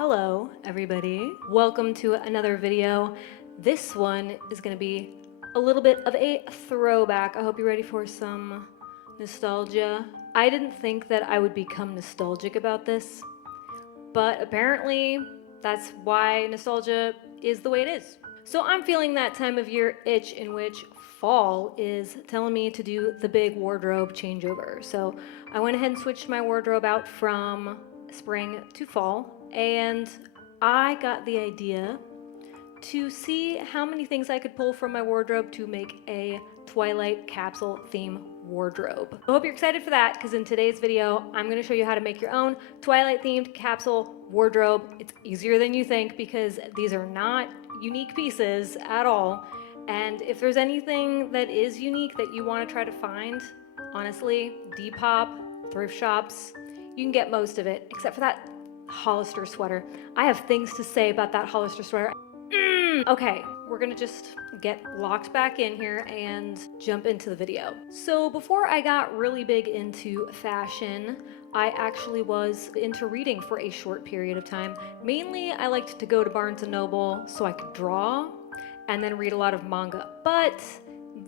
Hello, everybody. Welcome to another video. This one is going to be a little bit of a throwback. I hope you're ready for some nostalgia. I didn't think that I would become nostalgic about this, but apparently that's why nostalgia is the way it is. So I'm feeling that time of year itch in which fall is telling me to do the big wardrobe changeover. So I went ahead and switched my wardrobe out from spring to fall, and I got the idea to see how many things I could pull from my wardrobe to make a Twilight capsule theme wardrobe. I hope you're excited for that, because in today's video, I'm going to show you how to make your own Twilight themed capsule wardrobe. It's easier than you think because these are not unique pieces at all. And if there's anything that is unique that you want to try to find, honestly, Depop, thrift shops, you can get most of it, except for that Hollister sweater. I have things to say about that Hollister sweater. Okay, we're gonna just get locked back in here and jump into the video. So before I got really big into fashion, I actually was into reading for a short period of time. Mainly, I liked to go to Barnes & Noble so I could draw and then read a lot of manga. But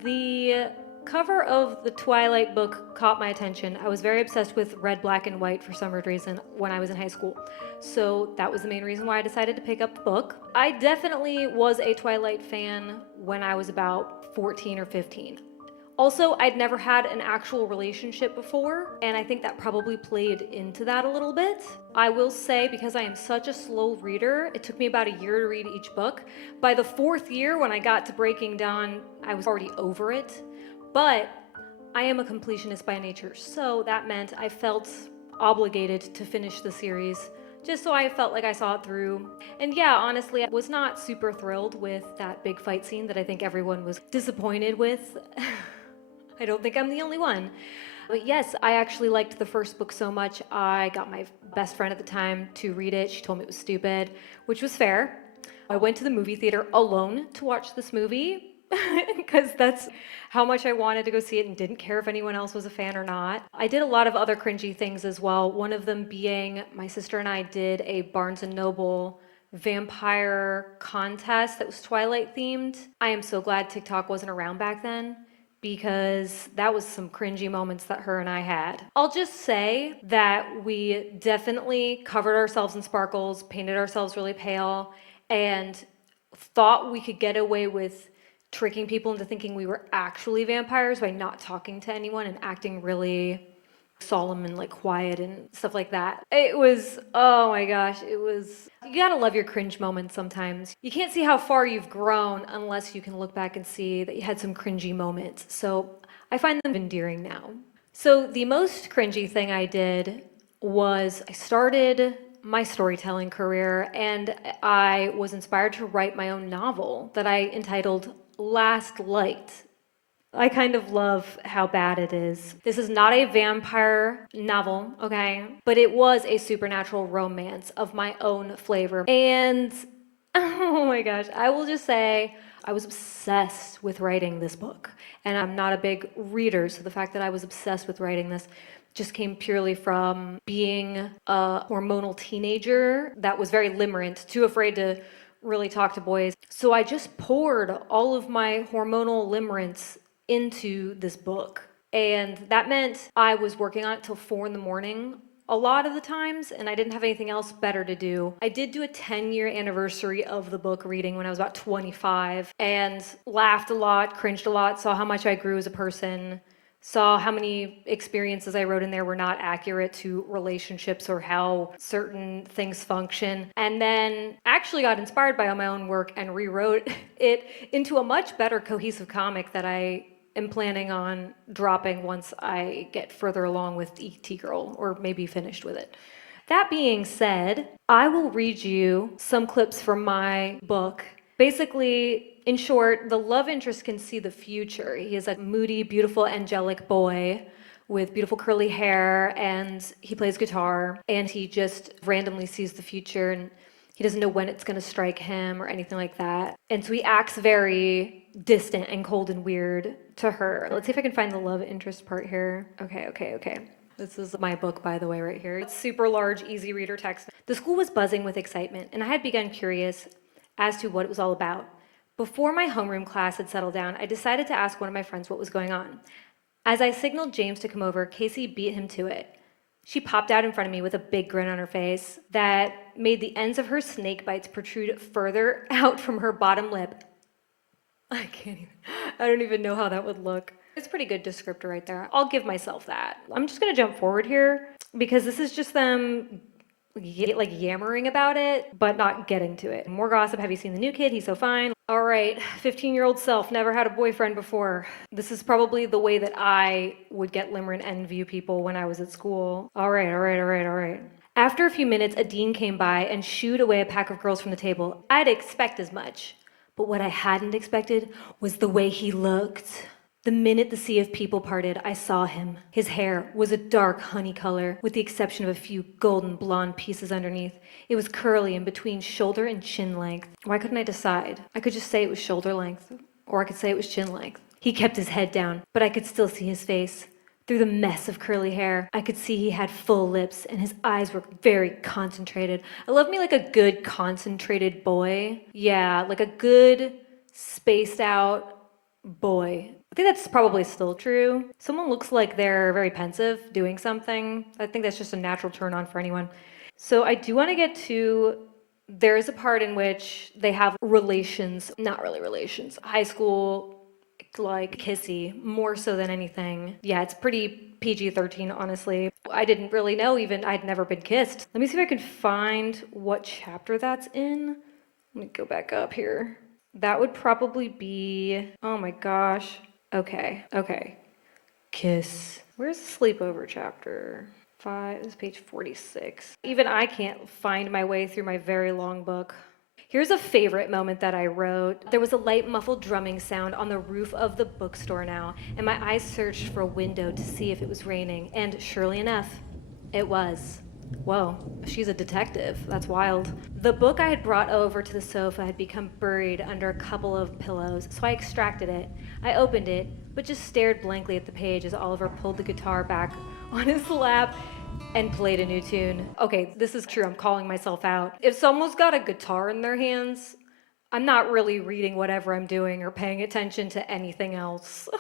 the cover of the Twilight book caught my attention. I was very obsessed with red, black, and white for some weird reason when I was in high school. So that was the main reason why I decided to pick up the book. I definitely was a Twilight fan when I was about 14 or 15. Also, I'd never had an actual relationship before, and I think that probably played into that a little bit. I will say, because I am such a slow reader, it took me about a year to read each book. By the fourth year, when I got to Breaking Dawn, I was already over it. But I am a completionist by nature, so that meant I felt obligated to finish the series, just so I felt like I saw it through. And yeah, honestly, I was not super thrilled with that big fight scene that I think everyone was disappointed with. I don't think I'm the only one. But yes, I actually liked the first book so much, I got my best friend at the time to read it. She told me it was stupid, which was fair. I went to the movie theater alone to watch this movie, because that's how much I wanted to go see it and didn't care if anyone else was a fan or not. I did a lot of other cringy things as well, one of them being my sister and I did a Barnes & Noble vampire contest that was Twilight themed. I am so glad TikTok wasn't around back then, because that was some cringy moments that her and I had. I'll just say that we definitely covered ourselves in sparkles, painted ourselves really pale, and thought we could get away with tricking people into thinking we were actually vampires by not talking to anyone and acting really solemn and like quiet and stuff like that. It was, oh my gosh, you gotta love your cringe moments sometimes. You can't see how far you've grown unless you can look back and see that you had some cringy moments. So I find them endearing now. So the most cringy thing I did was I started my storytelling career, and I was inspired to write my own novel that I entitled Last Light. I kind of love how bad it is. This is not a vampire novel, okay? But it was a supernatural romance of my own flavor. And oh my gosh, I will just say I was obsessed with writing this book. And I'm not a big reader, so the fact that I was obsessed with writing this just came purely from being a hormonal teenager that was very limerent, too afraid to really talk to boys. So I just poured all of my hormonal limerence into this book. And that meant I was working on it till 4 in the morning a lot of the times, and I didn't have anything else better to do. I did do a 10-year anniversary of the book reading when I was about 25, and laughed a lot, cringed a lot, saw how much I grew as a person, saw how many experiences I wrote in there were not accurate to relationships or how certain things function, and then actually got inspired by my own work and rewrote it into a much better cohesive comic that I am planning on dropping once I get further along with E.T. Girl, or maybe finished with it. That being said, I will read you some clips from my book. Basically, in short, the love interest can see the future. He is a moody, beautiful, angelic boy with beautiful curly hair, and he plays guitar, and he just randomly sees the future, and he doesn't know when it's going to strike him or anything like that. And so he acts very distant and cold and weird to her. Let's see if I can find the love interest part here. Okay. This is my book, by the way, right here. It's super large, easy reader text. The school was buzzing with excitement, and I had begun curious as to what it was all about. Before my homeroom class had settled down, I decided to ask one of my friends what was going on. As I signaled James to come over, Casey beat him to it. She popped out in front of me with a big grin on her face that made the ends of her snake bites protrude further out from her bottom lip. I don't even know how that would look. It's a pretty good descriptor right there. I'll give myself that. I'm just gonna jump forward here because this is just them like yammering about it, but not getting to it. More gossip. Have you seen the new kid? He's so fine. All right, 15-year-old self, never had a boyfriend before. This is probably the way that I would get limerent and view people when I was at school. All right. After a few minutes, a dean came by and shooed away a pack of girls from the table. I'd expect as much. But what I hadn't expected was the way he looked. The minute the sea of people parted, I saw him. His hair was a dark honey color, with the exception of a few golden blonde pieces underneath. It was curly in between shoulder and chin length. Why couldn't I decide? I could just say it was shoulder length, or I could say it was chin length. He kept his head down, but I could still see his face. Through the mess of curly hair, I could see he had full lips, and his eyes were very concentrated. I love me like a good concentrated boy. Yeah, like a good spaced out boy. I think that's probably still true. Someone looks like they're very pensive doing something. I think that's just a natural turn on for anyone. So I do want to get to, there's a part in which they have relations, not really relations, high school, like kissy, more so than anything. Yeah, it's pretty PG-13, honestly. I didn't really know even, I'd never been kissed. Let me see if I can find what chapter that's in. Let me go back up here. That would probably be, oh my gosh. Okay. Kiss. Where's the sleepover chapter? 5, this is page 46. Even I can't find my way through my very long book. Here's a favorite moment that I wrote. There was a light muffled drumming sound on the roof of the bookstore now, and my eyes searched for a window to see if it was raining, and surely enough, it was. Whoa, she's a detective. That's wild. The book I had brought over to the sofa had become buried under a couple of pillows, so I extracted it. I opened it, but just stared blankly at the page as Oliver pulled the guitar back on his lap and played a new tune. Okay, this is true. I'm calling myself out. If someone's got a guitar in their hands, I'm not really reading whatever I'm doing or paying attention to anything else.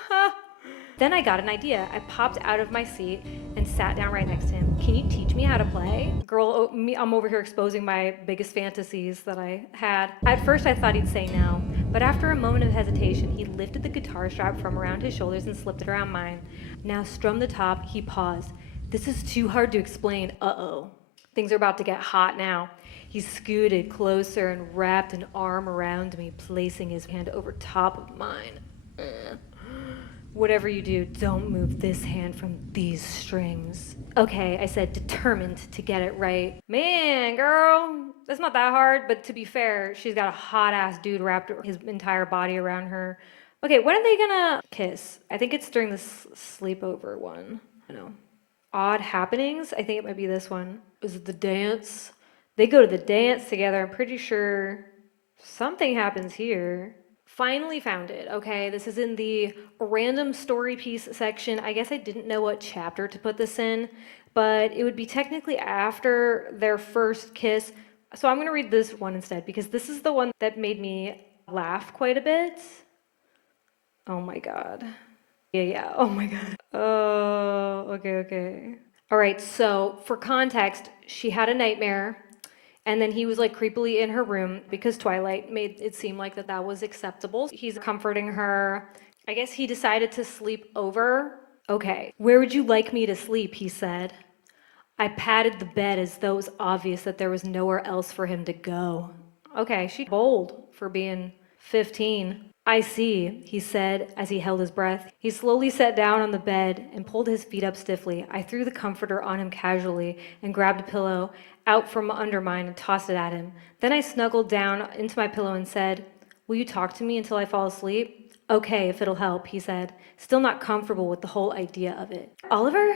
Then I got an idea. I popped out of my seat and sat down right next to him. Can you teach me how to play? Girl, I'm over here exposing my biggest fantasies that I had. At first I thought he'd say no, but after a moment of hesitation, he lifted the guitar strap from around his shoulders and slipped it around mine. Now strum the top, he paused. This is too hard to explain. Uh-oh. Things are about to get hot now. He scooted closer and wrapped an arm around me, placing his hand over top of mine. Whatever you do, don't move this hand from these strings. Okay, I said, determined to get it right. Man, girl, that's not that hard, but to be fair, she's got a hot-ass dude wrapped his entire body around her. Okay, when are they gonna kiss? I think it's during this sleepover one. I know. Odd Happenings? I think it might be this one. Is it the dance? They go to the dance together. I'm pretty sure something happens here. Finally found it. Okay, this is in the random story piece section. I guess I didn't know what chapter to put this in, but it would be technically after their first kiss. So I'm going to read this one instead because this is the one that made me laugh quite a bit. Oh my god. Yeah. Oh my god. Oh, okay. All right, so for context, she had a nightmare. And then he was like creepily in her room because Twilight made it seem like that was acceptable. He's comforting her. I guess he decided to sleep over. Okay, where would you like me to sleep? He said. I patted the bed as though it was obvious that there was nowhere else for him to go. Okay, she's bold for being 15. I see, he said as he held his breath. He slowly sat down on the bed and pulled his feet up stiffly. I threw the comforter on him casually and grabbed a pillow out from under mine and tossed it at him. Then I snuggled down into my pillow and said, will you talk to me until I fall asleep? Okay, if it'll help, he said, still not comfortable with the whole idea of it. Oliver?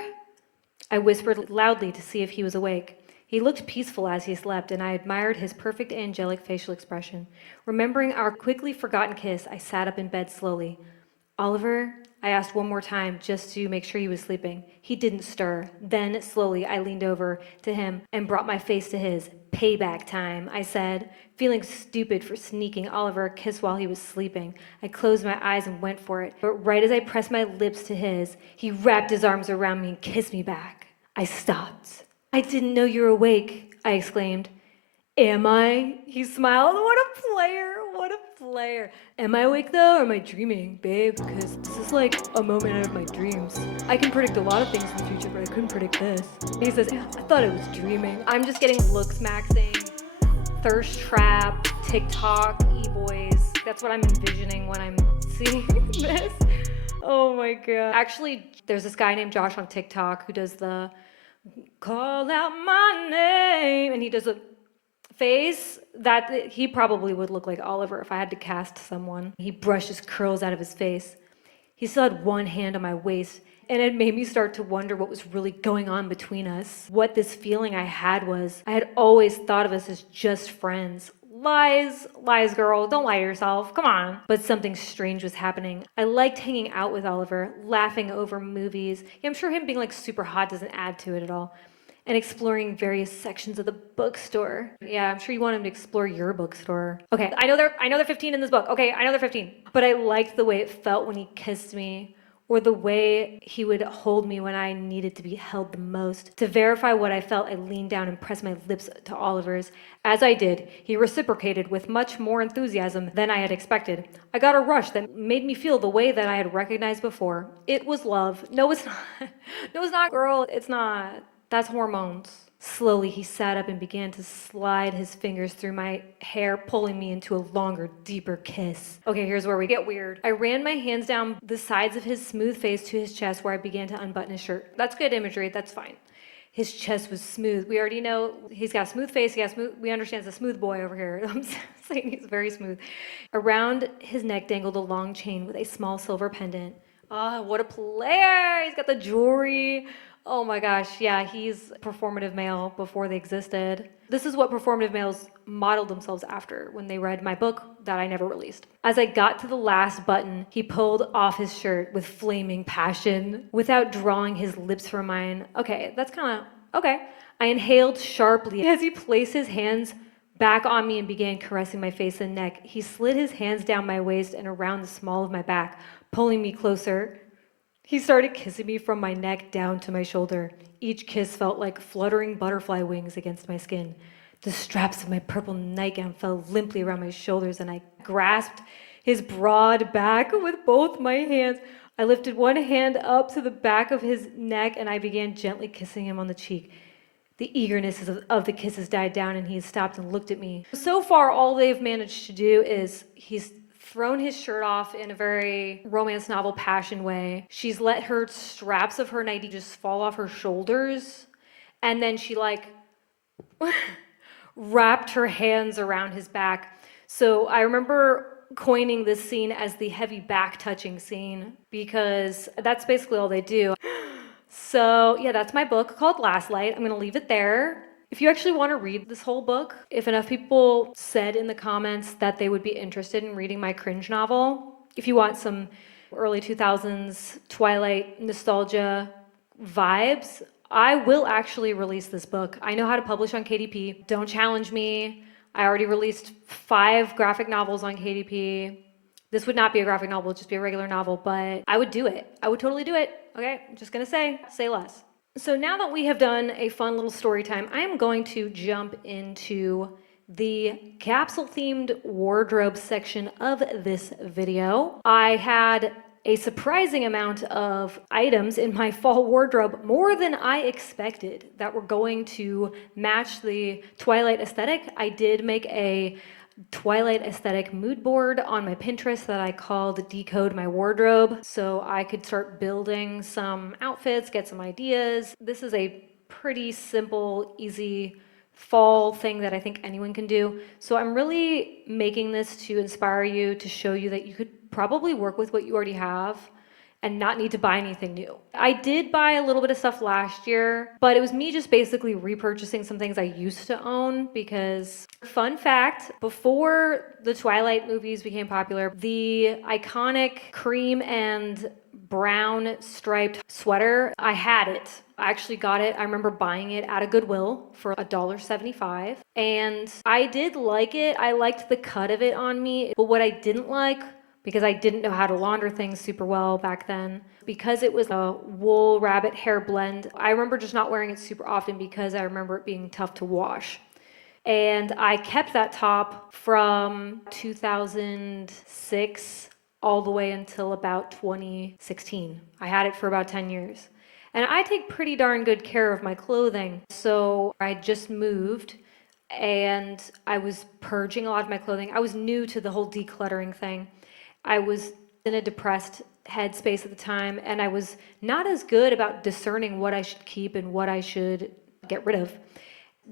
I whispered loudly to see if he was awake. He looked peaceful as he slept, and I admired his perfect angelic facial expression. Remembering our quickly forgotten kiss, I sat up in bed slowly. Oliver, I asked one more time just to make sure he was sleeping. He didn't stir. Then, slowly, I leaned over to him and brought my face to his. Payback time, I said, feeling stupid for sneaking Oliver a kiss while he was sleeping. I closed my eyes and went for it, but right as I pressed my lips to his, he wrapped his arms around me and kissed me back. I stopped. I didn't know you were awake, I exclaimed. Am I? He smiled. What a player. What a player. Am I awake though, or am I dreaming, babe? Because this is like a moment out of my dreams. I can predict a lot of things in the future, but I couldn't predict this. He says, I thought I was dreaming. I'm just getting looks maxing, thirst trap, TikTok, e-boys. That's what I'm envisioning when I'm seeing this. Oh my God. Actually, there's this guy named Josh on TikTok who does the call out my name, and he does a face that he probably would look like Oliver if I had to cast someone. He brushed his curls out of his face. He still had one hand on my waist, and it made me start to wonder what was really going on between us. What this feeling I had was, I had always thought of us as just friends. Lies, lies, girl, don't lie to yourself, come on. But something strange was happening. I liked hanging out with Oliver, laughing over movies. Yeah, I'm sure him being like super hot doesn't add to it at all. And exploring various sections of the bookstore. Yeah, I'm sure you want him to explore your bookstore. Okay, I know they're 15 in this book. Okay, I know they're 15. But I liked the way it felt when he kissed me, or the way he would hold me when I needed to be held the most. To verify what I felt, I leaned down and pressed my lips to Oliver's. As I did, he reciprocated with much more enthusiasm than I had expected. I got a rush that made me feel the way that I had recognized before. It was love. No, it's not. No, it's not, girl. It's not. That's hormones. Slowly, he sat up and began to slide his fingers through my hair, pulling me into a longer, deeper kiss. Okay, here's where we get weird. I ran my hands down the sides of his smooth face to his chest, where I began to unbutton his shirt. That's good imagery, that's fine. His chest was smooth. We already know he's got a smooth face. We understand it's a smooth boy over here. I'm saying he's very smooth. Around his neck dangled a long chain with a small silver pendant. Oh, what a player! He's got the jewelry. Oh my gosh, yeah, he's performative male before they existed. This is what performative males modeled themselves after when they read my book that I never released. As I got to the last button, he pulled off his shirt with flaming passion without drawing his lips from mine. Okay, that's kind of, okay. I inhaled sharply as he placed his hands back on me and began caressing my face and neck. He slid his hands down my waist and around the small of my back, pulling me closer. He started kissing me from my neck down to my shoulder. Each kiss felt like fluttering butterfly wings against my skin. The straps of my purple nightgown fell limply around my shoulders, and I grasped his broad back with both my hands. I lifted one hand up to the back of his neck, and I began gently kissing him on the cheek. The eagerness of the kisses died down, and he stopped and looked at me. So far, all they've managed to do is he's thrown his shirt off in a very romance novel passion way. She's let her straps of her nightie just fall off her shoulders, and then she like wrapped her hands around his back. So I remember coining this scene as the heavy back touching scene, because that's basically all they do. So yeah, that's my book called Last Light. I'm gonna leave it there. If you actually want to read this whole book, if enough people said in the comments that they would be interested in reading my Cringe novel, if you want some early 2000s Twilight nostalgia vibes, I will actually release this book. I know how to publish on KDP. Don't challenge me. I already released 5 graphic novels on KDP. This would not be a graphic novel, it'd just be a regular novel, but I would do it. I would totally do it. Okay, I'm just gonna say less. So now that we have done a fun little story time, I am going to jump into the capsule themed wardrobe section of this video. I had a surprising amount of items in my fall wardrobe, more than I expected, that were going to match the Twilight aesthetic. I did make a Twilight aesthetic mood board on my Pinterest that I called Decode My Wardrobe, so I could start building some outfits, get some ideas. This is a pretty simple, easy fall thing that I think anyone can do. So I'm really making this to inspire you, to show you that you could probably work with what you already have and not need to buy anything new. I did buy a little bit of stuff last year, but it was me just basically repurchasing some things I used to own because, fun fact, before the Twilight movies became popular, the iconic cream and brown striped sweater, I had it. I actually got it. I remember buying it at a Goodwill for $1.75. And I did like it. I liked the cut of it on me. But what I didn't like, because I didn't know how to launder things super well back then, because it was a wool rabbit hair blend, I remember just not wearing it super often because I remember it being tough to wash. And I kept that top from 2006 all the way until about 2016. I had it for about 10 years. And I take pretty darn good care of my clothing. So I just moved and I was purging a lot of my clothing. I was new to the whole decluttering thing. I was in a depressed headspace at the time, and I was not as good about discerning what I should keep and what I should get rid of.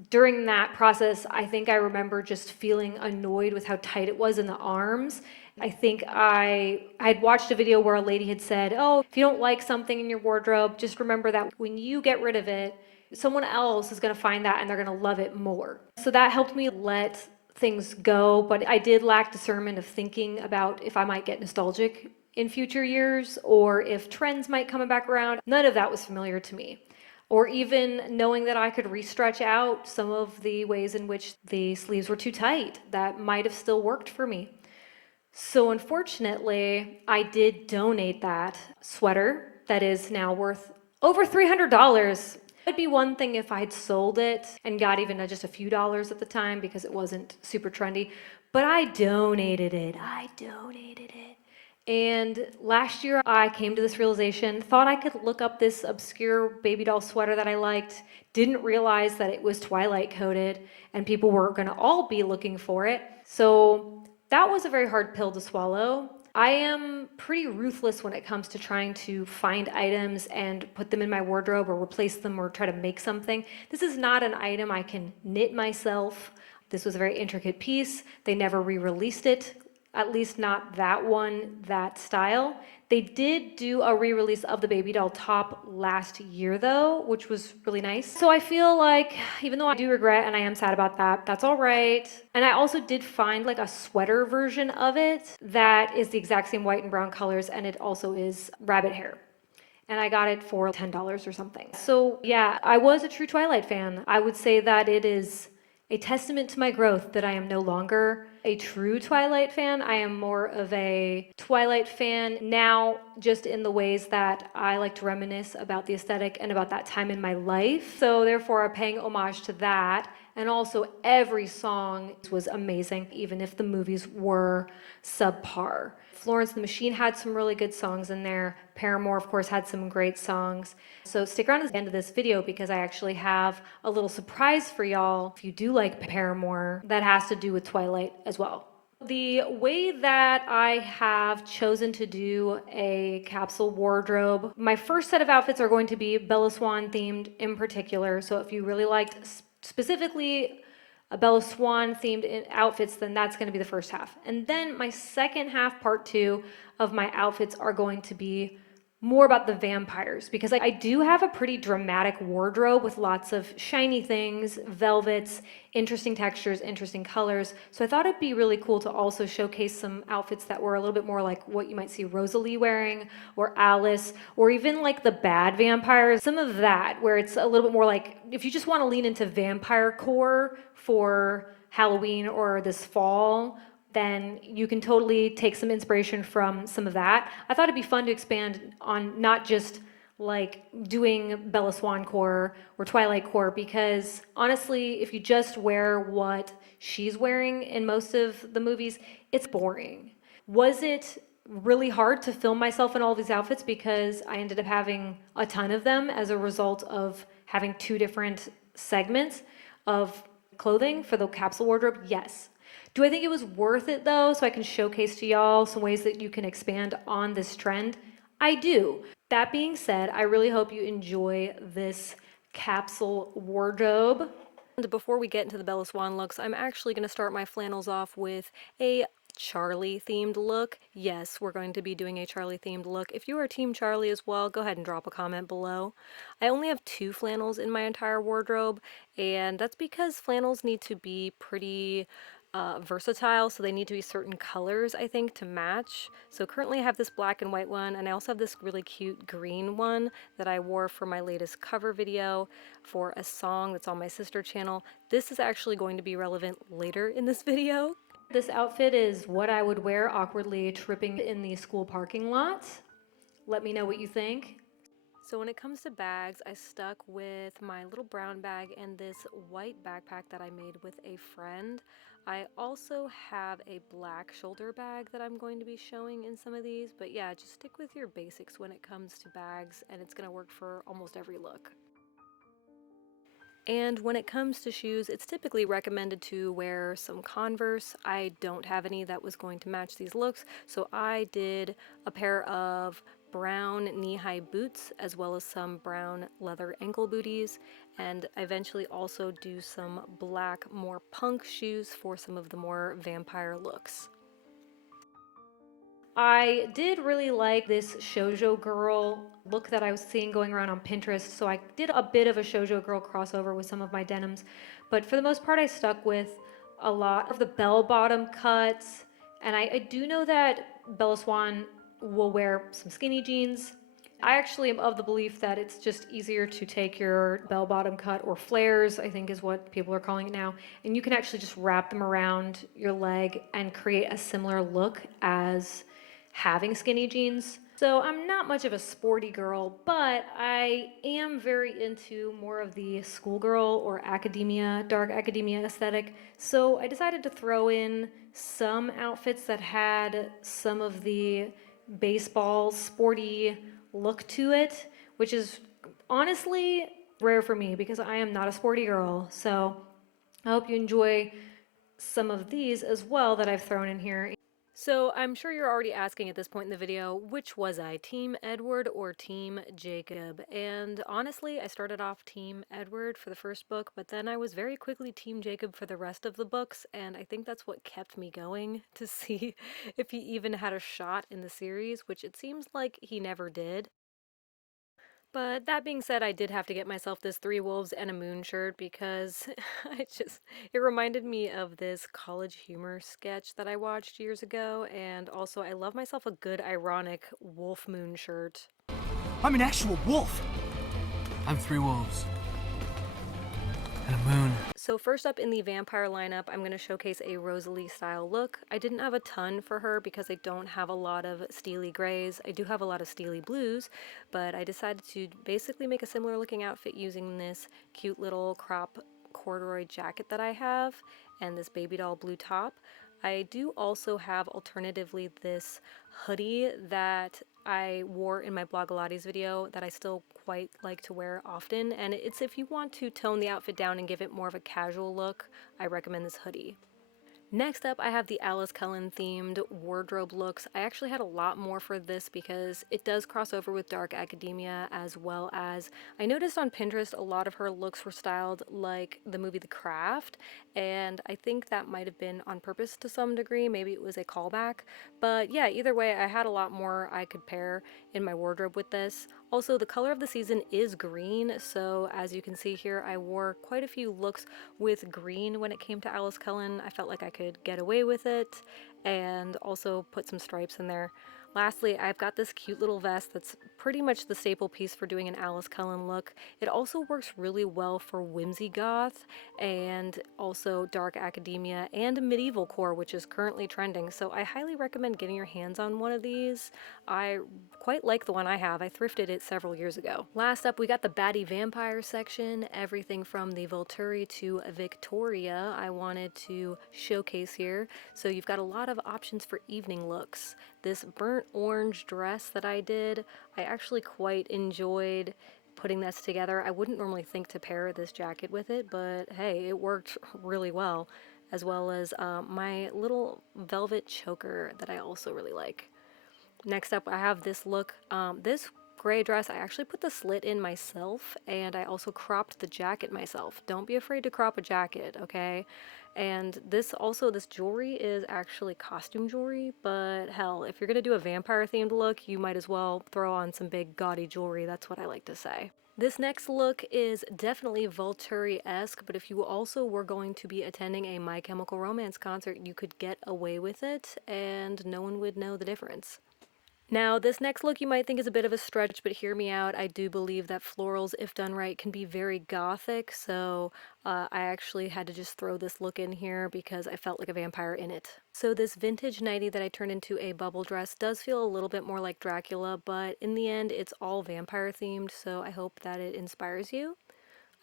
During that process, I think I remember just feeling annoyed with how tight it was in the arms. I think I had watched a video where a lady had said, oh, if you don't like something in your wardrobe, just remember that when you get rid of it, someone else is going to find that and they're going to love it more. So that helped me let things go, but I did lack discernment of thinking about if I might get nostalgic in future years or if trends might come back around. None of that was familiar to me. Or even knowing that I could restretch out some of the ways in which the sleeves were too tight. That might have still worked for me. So unfortunately, I did donate that sweater that is now worth over $300. It'd be one thing if I'd sold it and got even just a few dollars at the time because it wasn't super trendy, but I donated it. And last year I came to this realization, thought I could look up this obscure baby doll sweater that I liked, didn't realize that it was Twilight coded and people were going to all be looking for it. So that was a very hard pill to swallow. I am pretty ruthless when it comes to trying to find items and put them in my wardrobe or replace them or try to make something. This is not an item I can knit myself. This was a very intricate piece. They never re-released it. At least not that one, that style. They did do a re-release of the Babydoll top last year though, which was really nice. So I feel like, even though I do regret and I am sad about that, that's all right. And I also did find like a sweater version of it that is the exact same white and brown colors, and it also is rabbit hair. And I got it for $10 or something. So yeah, I was a true Twilight fan. I would say that it is a testament to my growth that I am no longer a true Twilight fan. I am more of a Twilight fan now, just in the ways that I like to reminisce about the aesthetic and about that time in my life. So therefore, I'm paying homage to that. And also, every song was amazing, even if the movies were subpar. Florence and the Machine had some really good songs in there. Paramore, of course, had some great songs. So stick around to the end of this video because I actually have a little surprise for y'all if you do like Paramore that has to do with Twilight as well. The way that I have chosen to do a capsule wardrobe, my first set of outfits are going to be Bella Swan themed in particular. So if you really liked specifically a Bella Swan themed outfits, then that's going to be the first half. And then my second half, part two of my outfits are going to be more about the vampires because I do have a pretty dramatic wardrobe with lots of shiny things, velvets, interesting textures, interesting colors. So I thought it'd be really cool to also showcase some outfits that were a little bit more like what you might see Rosalie wearing or Alice or even like the bad vampires. Some of that where it's a little bit more like if you just want to lean into vampire core for Halloween or this fall, then you can totally take some inspiration from some of that. I thought it'd be fun to expand on not just like doing Bella Swan core or Twilight core because honestly, if you just wear what she's wearing in most of the movies, it's boring. Was it really hard to film myself in all these outfits because I ended up having a ton of them as a result of having two different segments of clothing for the capsule wardrobe? Yes. Do I think it was worth it though, so I can showcase to y'all some ways that you can expand on this trend? I do. That being said, I really hope you enjoy this capsule wardrobe. And before we get into the Bella Swan looks, I'm actually going to start my flannels off with a Charlie themed look. Yes, we're going to be doing a Charlie themed look. If you are Team Charlie as well, go ahead and drop a comment below. I only have 2 flannels in my entire wardrobe, and that's because flannels need to be pretty versatile, so they need to be certain colors, I think, to match. So currently I have this black and white one, and I also have this really cute green one that I wore for my latest cover video for a song that's on my sister channel. This is actually going to be relevant later in this video. This outfit is what I would wear awkwardly tripping in the school parking lot. Let me know what you think. So when it comes to bags, I stuck with my little brown bag and this white backpack that I made with a friend. I also have a black shoulder bag that I'm going to be showing in some of these, but yeah, just stick with your basics when it comes to bags, and it's going to work for almost every look. And when it comes to shoes, it's typically recommended to wear some Converse. I don't have any that was going to match these looks, so I did a pair of brown knee-high boots as well as some brown leather ankle booties, and eventually also do some black, more punk shoes for some of the more vampire looks. I did really like this shoujo girl look that I was seeing going around on Pinterest, so I did a bit of a shoujo girl crossover with some of my denims, but for the most part I stuck with a lot of the bell-bottom cuts, and I do know that Bella Swan will wear some skinny jeans. I actually am of the belief that it's just easier to take your bell-bottom cut, or flares, I think is what people are calling it now, and you can actually just wrap them around your leg and create a similar look as having skinny jeans. So I'm not much of a sporty girl, but I am very into more of the schoolgirl or academia, dark academia aesthetic. So I decided to throw in some outfits that had some of the baseball sporty look to it, which is honestly rare for me because I am not a sporty girl. So I hope you enjoy some of these as well that I've thrown in here. So I'm sure you're already asking at this point in the video, which was I, Team Edward or Team Jacob? And honestly, I started off Team Edward for the first book, but then I was very quickly Team Jacob for the rest of the books, and I think that's what kept me going to see if he even had a shot in the series, which it seems like he never did. But that being said, I did have to get myself this 3 Wolves and a Moon shirt because it reminded me of this College Humor sketch that I watched years ago, and also I love myself a good ironic wolf moon shirt. I'm an actual wolf! I'm 3 wolves. And a moon. So first up in the vampire lineup, I'm going to showcase a Rosalie style look. I didn't have a ton for her because I don't have a lot of steely grays. I do have a lot of steely blues, but I decided to basically make a similar looking outfit using this cute little crop corduroy jacket that I have and this Babydoll blue top. I do also have alternatively this hoodie that I wore in my Blogilates video that I still quite like to wear often, and it's if you want to tone the outfit down and give it more of a casual look, I recommend this hoodie. Next up, I have the Alice Cullen themed wardrobe looks. I actually had a lot more for this because it does cross over with dark academia, as well as I noticed on Pinterest a lot of her looks were styled like the movie The Craft, and I think that might have been on purpose to some degree. Maybe it was a callback, but yeah, either way, I had a lot more I could pair in my wardrobe with this. Also, the color of the season is green, so as you can see here, I wore quite a few looks with green when it came to Alice Cullen. I felt like I could get away with it and also put some stripes in there. Lastly, I've got this cute little vest that's pretty much the staple piece for doing an Alice Cullen look. It also works really well for whimsy goth and also dark academia and medieval core, which is currently trending. So I highly recommend getting your hands on one of these. I quite like the one I have. I thrifted it several years ago. Last up, we got the baddie vampire section. Everything from the Volturi to Victoria I wanted to showcase here. So you've got a lot of options for evening looks. This burnt orange dress that I did, I actually quite enjoyed putting this together. I wouldn't normally think to pair this jacket with it, but hey, it worked really well, as well as my little velvet choker that I also really like. Next up, I have this look. This gray dress. I actually put the slit in myself, and I also cropped the jacket myself. Don't be afraid to crop a jacket, okay? And this jewelry is actually costume jewelry, but hell, if you're gonna do a vampire themed look, you might as well throw on some big gaudy jewelry. That's what I like to say. This next look is definitely Volturi-esque, but if you also were going to be attending a My Chemical Romance concert, you could get away with it and no one would know the difference. Now, this next look you might think is a bit of a stretch, but hear me out. I do believe that florals, if done right, can be very gothic, so I actually had to just throw this look in here because I felt like a vampire in it. So this vintage nightie that I turned into a bubble dress does feel a little bit more like Dracula, but in the end, it's all vampire themed, so I hope that it inspires you.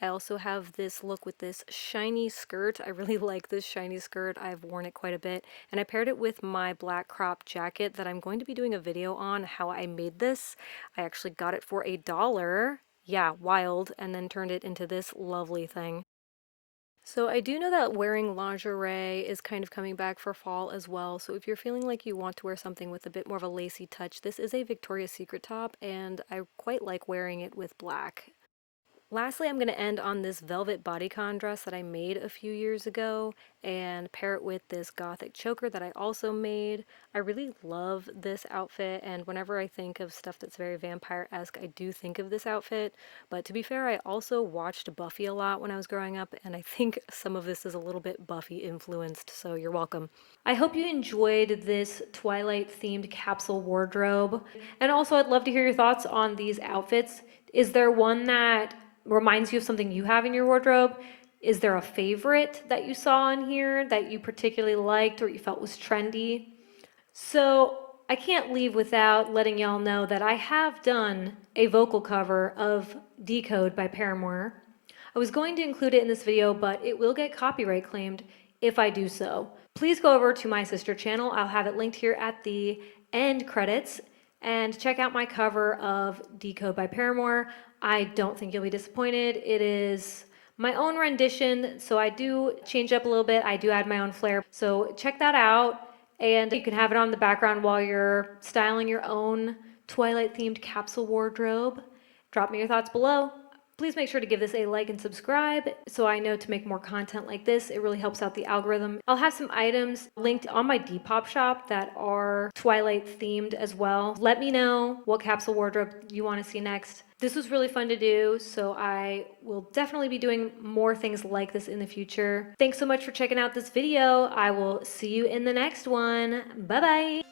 I also have this look with this shiny skirt. I really like this shiny skirt. I've worn it quite a bit. And I paired it with my black crop jacket that I'm going to be doing a video on how I made this. I actually got it for $1. Yeah, wild. And then turned it into this lovely thing. So I do know that wearing lingerie is kind of coming back for fall as well. So if you're feeling like you want to wear something with a bit more of a lacy touch, this is a Victoria's Secret top and I quite like wearing it with black. Lastly, I'm going to end on this velvet bodycon dress that I made a few years ago and pair it with this gothic choker that I also made. I really love this outfit, and whenever I think of stuff that's very vampire-esque, I do think of this outfit. But to be fair, I also watched Buffy a lot when I was growing up, and I think some of this is a little bit Buffy influenced, so you're welcome. I hope you enjoyed this Twilight-themed capsule wardrobe. And also, I'd love to hear your thoughts on these outfits. Is there one that reminds you of something you have in your wardrobe? Is there a favorite that you saw in here that you particularly liked or you felt was trendy? So I can't leave without letting y'all know that I have done a vocal cover of Decode by Paramore. I was going to include it in this video, but it will get copyright claimed if I do so. Please go over to my sister channel. I'll have it linked here at the end credits and check out my cover of Decode by Paramore. I don't think you'll be disappointed. It is my own rendition, so I do change up a little bit. I do add my own flair. So check that out, and you can have it on the background while you're styling your own Twilight-themed capsule wardrobe. Drop me your thoughts below. Please make sure to give this a like and subscribe so I know to make more content like this. It really helps out the algorithm. I'll have some items linked on my Depop shop that are Twilight themed as well. Let me know what capsule wardrobe you want to see next. This was really fun to do, so I will definitely be doing more things like this in the future. Thanks so much for checking out this video. I will see you in the next one. Bye-bye.